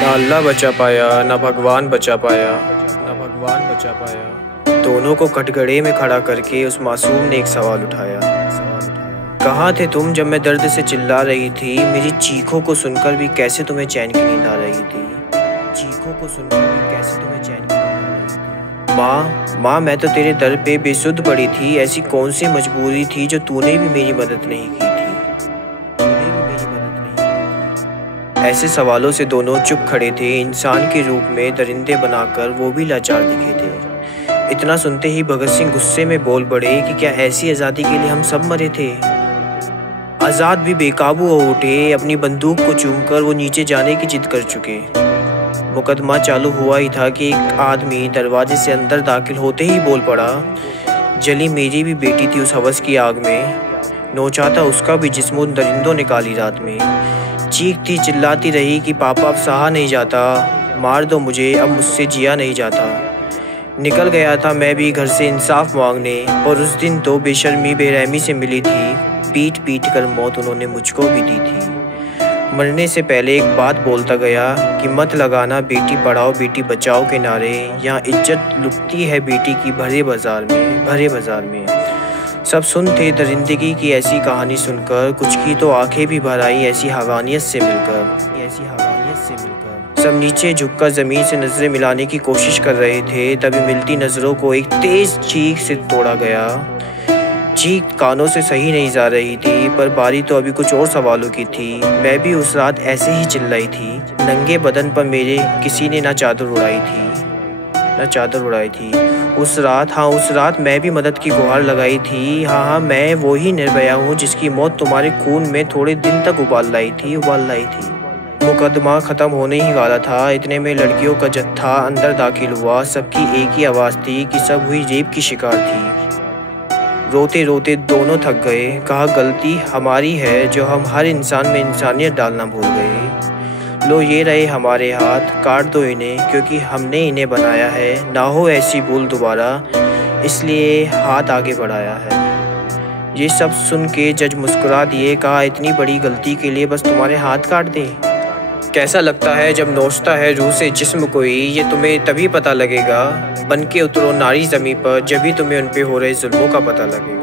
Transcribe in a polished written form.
ना अल्लाह बचा पाया, ना भगवान बचा पाया, ना भगवान बचा पाया। दोनों को कटघरे में खड़ा करके उस मासूम ने एक सवाल उठाया। कहाँ थे तुम जब मैं दर्द से चिल्ला रही थी? मेरी चीखों को सुनकर भी कैसे तुम्हें चैन की नींद आ रही थी? चीखों को सुनकर भी कैसे तुम्हें चैन की नींद आ रही थी? माँ, मैं तो तेरे दर पे बेसुध पड़ी थी। ऐसी कौन सी मजबूरी थी जो तूने भी मेरी मदद नहीं की थी? ऐसे सवालों से दोनों चुप खड़े थे। इंसान के रूप में दरिंदे बनाकर वो भी लाचार दिखे थे। इतना सुनते ही भगत सिंह गुस्से में बोल पड़े कि क्या ऐसी आज़ादी के लिए हम सब मरे थे? आज़ाद भी बेकाबू हो उठे। अपनी बंदूक को चूमकर वो नीचे जाने की जिद कर चुके। मुकदमा चालू हुआ ही था कि एक आदमी दरवाजे से अंदर दाखिल होते ही बोल पड़ा, जली मेरी भी बेटी थी उस हवस की आग में, नोचा उसका भी जिस्म उन दरिंदों ने काली रात में। चीखती चिल्लाती रही कि पापा अब सहा नहीं जाता, मार दो मुझे, अब मुझसे जिया नहीं जाता। निकल गया था मैं भी घर से इंसाफ मांगने, और उस दिन तो बेशर्मी बेरहमी से मिली थी। पीट पीट कर मौत उन्होंने मुझको भी दी थी। मरने से पहले एक बात बोलता गया कि मत लगाना बेटी पढ़ाओ बेटी बचाओ के नारे। यहाँ इज्जत लुटती है बेटी की भरे बाजार में। सब सुन थे दरिंदगी की ऐसी कहानी सुनकर, कुछ की तो आंखें भी भर आई ऐसी हवानियत से मिलकर। सब नीचे झुककर ज़मीन से नज़रें मिलाने की कोशिश कर रहे थे। तभी मिलती नज़रों को एक तेज़ चीख से तोड़ा गया। चीख कानों से सही नहीं जा रही थी, पर बारी तो अभी कुछ और सवालों की थी। मैं भी उस रात ऐसे ही चिल्लाई थी। नंगे बदन पर मेरे किसी ने ना चादर उड़ाई थी। उस रात मैं भी मदद की गुहार लगाई थी। हाँ, मैं वो ही निर्भया हूँ जिसकी मौत तुम्हारे खून में थोड़े दिन तक उबाल लाई थी। मुकदमा ख़त्म होने ही वाला था। इतने में लड़कियों का जत्था अंदर दाखिल हुआ। सबकी एक ही आवाज़ थी कि सब हुई रेप की शिकार थी। रोते रोते दोनों थक गए। कहा गलती हमारी है जो हम हर इंसान में इंसानियत डालना भूल गए। लो ये रहे हमारे हाथ, काट दो इन्हें क्योंकि हमने इन्हें बनाया है। ना हो ऐसी भूल दोबारा, इसलिए हाथ आगे बढ़ाया है। ये सब सुन के जज मुस्कुरा दिए। कहा इतनी बड़ी गलती के लिए बस तुम्हारे हाथ काट दें? कैसा लगता है जब नोचता है रूह से जिस्म कोई, ये तुम्हें तभी पता लगेगा। बन के उतरो नारी ज़मीं पर, जब भी तुम्हें उन पे हो रहे जुल्मों का पता लगेगा।